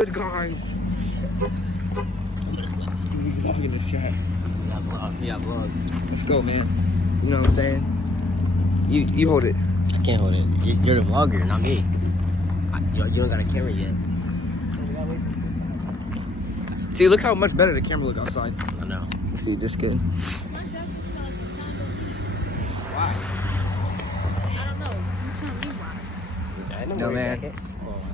Good guys. Vlogging this chat. Yeah, vlog. Let's go, man. You know what I'm saying? You hold it. I can't hold it. You're the vlogger, not me. You don't got a camera yet. See, look how much better the camera looks outside. I know. Let's see, just good. Why? I don't know. You tell me why. No, man.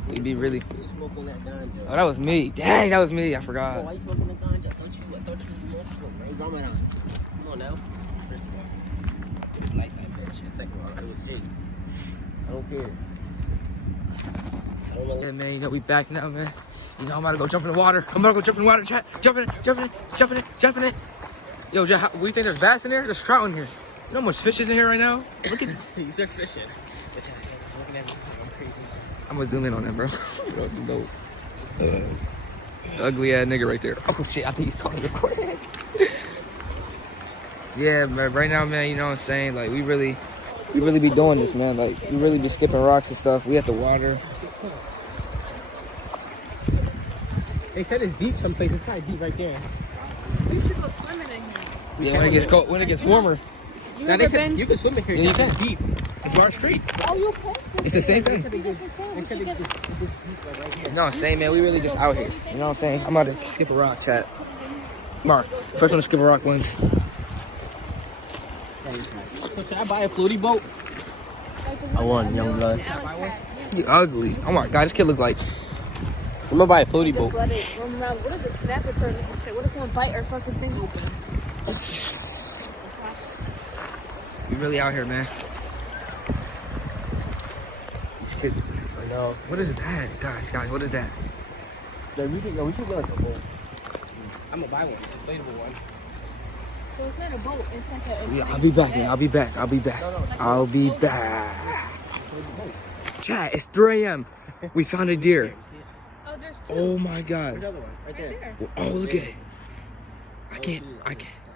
We'd be really. You smoking that ganja? Oh, that was me. Dang, that was me. I forgot. Why you smoking that ganja? I thought you Muslim, right? Ramadan. Come on now. First of all, it was nighttime there. Shit. Second of all, it was shit. I don't care. I don't know. Yeah, man, you know, we back now, man. You know, I'm about to go jump in the water. I'm about to go jump in the water, chat. Jump in it, jump in it, jump in it, jump in it. Yo, Jack, we think there's bass in there? There's trout in here. You know how much fish is in here right now? Look at You said fishing. But yeah, looking at me like I'm crazy. I'm gonna zoom in on that, bro. No. Ugly ass nigga right there. Oh shit, I think he's calling recording. Yeah, man, right now, man, you know what I'm saying? Like, we really be doing this, man. Like, we really be skipping rocks and stuff. We at the water. They said it's deep someplace. It's probably deep right there. You should go swimming in here. Yeah, when it gets cold, when it gets warmer. You Now ever they said been? you can swim in here. Yeah, you It's can. deep. It's Mark Street. Oh, you can. It's the same thing. They said it's deep right here. No, I'm saying, man, we really just out here. You know what I'm saying? I'm about to skip a rock, chat. Mark, first one to skip a rock wins. So should I buy a floaty boat? I won, young blood. You ugly. Oh my god, this kid look like. I'm gonna buy a floaty boat. What if it snap and turn into shit? What if one bite or fucking thing open? We really out here, man. These kids. I know. What is that, guys? What is that? We should get like a boat. I'm gonna buy one. It's a inflatable one. So it's not a boat. It's like a. Yeah, I'll be back, man. I'll be back. I'll be back. Chat, it's 3 a.m. We found a deer. Oh, there's two. Oh my god. Where's the other one? Right there. Oh, look at it. I can't.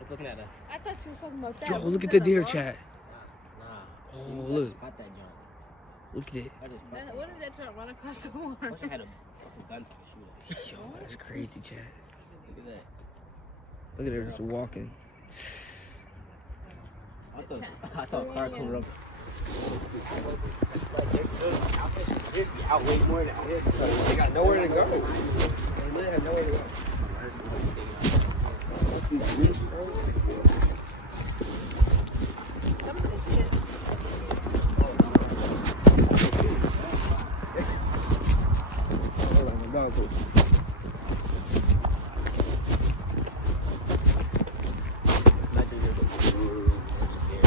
It's looking at us. I thought you were talking about that. Yo, Was look it at the in deer, water? chat. Nah. Oh, I look. just spot that junk. Look at it. I just spot What if that truck run across the water? I wish I had a fucking gun to shoot it. Yo, that's crazy, chat. Look at that. Look at her just walking. I saw a car coming up. Out way more than this. They got nowhere to go. They literally have nowhere to go.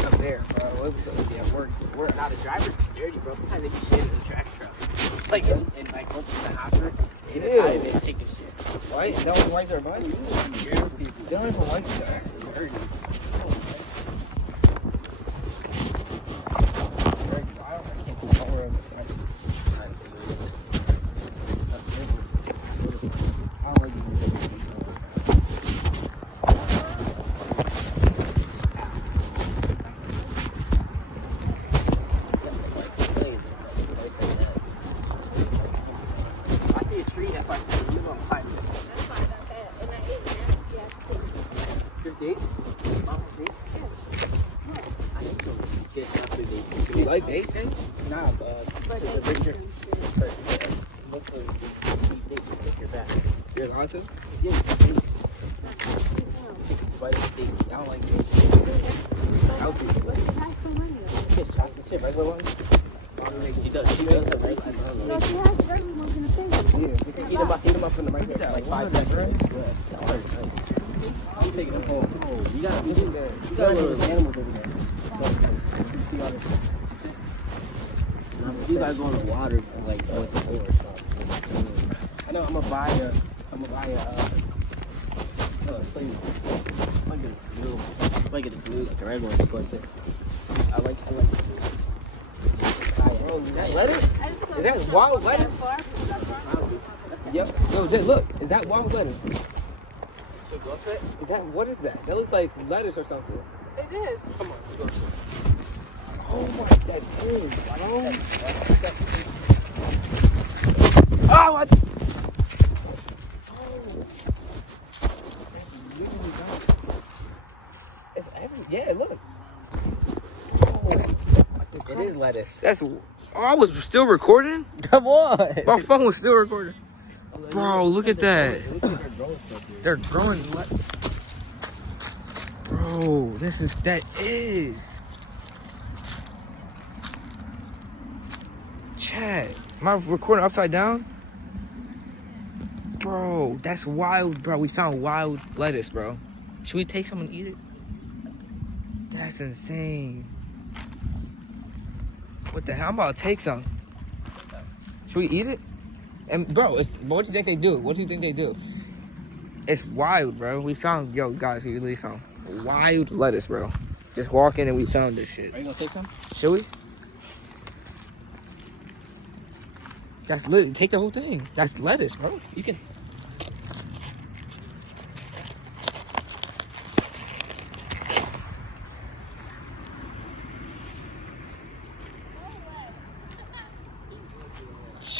Up there, bro. We're Now the driver's dirty, bro. Sometimes they be shit in the trash truck. Like in like once it's the after, they decide they take a shit. Right? That was like their body. They don't even like that. Dirty. I see a tree that's like you know, 5 minutes. That's fine. Okay. And I ate it. Yeah. Your date? Mama's date? You like dates, man? Nah, the picture. Look for the take your back. You're an artist? Yeah, but I don't like dates. I'll be. Shit, chocolate chip, regular one. She does the regular one. No, she has regular ones in the face. Yeah. Heat them up from the microwave like 5 seconds. Yeah. I'm taking them home. You got little animals over there. You gotta go in the water and like go with the hole or something. I know I'm gonna buy a plane. I get a blue like a regular one, but I like Bro, is that lettuce? Is that wild lettuce? Yep. Yo, Jay, look. Is that wild lettuce? Is that, what is that? That looks like lettuce or something. It is. Come on, let's go. Oh my god, dude, bro. Oh, what? Yeah, look. It is lettuce. That's. Oh, I was still recording. Come on. My phone was still recording. Bro, look at that. It looks like they're growing stuff here. They're growing lettuce. Bro, that is. Chat. Am I recording upside down? Bro, that's wild, bro. We found wild lettuce, bro. Should we take some and eat it? That's insane. What the hell? I'm about to take some. Should we eat it? And bro, what do you think they do? What do you think they do? It's wild, bro. We found, yo, guys, we really found wild lettuce, bro. Just walking and we found this shit. Are you gonna take some? Should we? That's literally, take the whole thing. That's lettuce, bro. You can.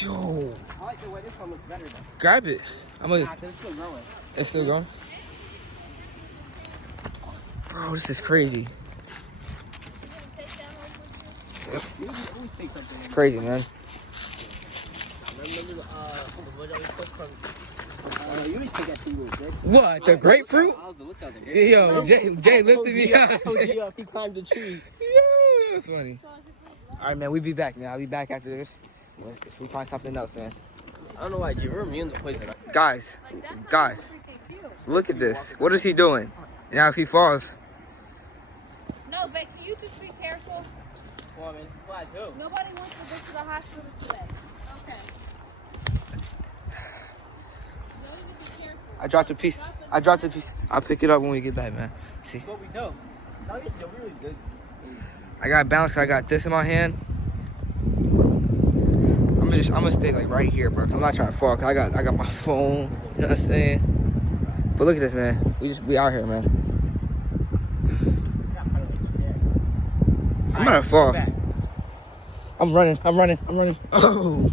Yo, I like the way this one looks better though. grab it. I'm gonna. Nah, 'cause it's still growing. It's still going? Bro, this is crazy. It's crazy, man. Remember you need to take that too, Jay. What? The grapefruit? I was the lookout there. Yo, Jay lifted me up. He climbed the tree. Yo, that's funny. All right, man. We be back, man. I'll be back after this. If we find something else, man. I don't know why, G. We're immune to poison. Guys, look at this. What is he doing? Now if he falls. No, but can you just be careful? Well, I mean, this is what I do. Nobody wants to go to the hospital today. Okay. I dropped a piece. I'll pick it up when we get back, man. See. What we do. No, you're really good. I got balance. I got this in my hand. I'm gonna stay like right here, bro. 'Cause I'm not trying to fall. 'Cause I got my phone. You know what I'm saying? But look at this, man. We out here, man. I'm gonna fall. I'm running. Oh.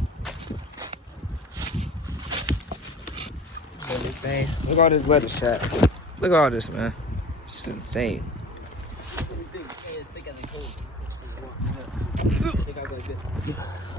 That's insane. Look at all this lettuce, chat. Look at all this, man. It's insane. Think as a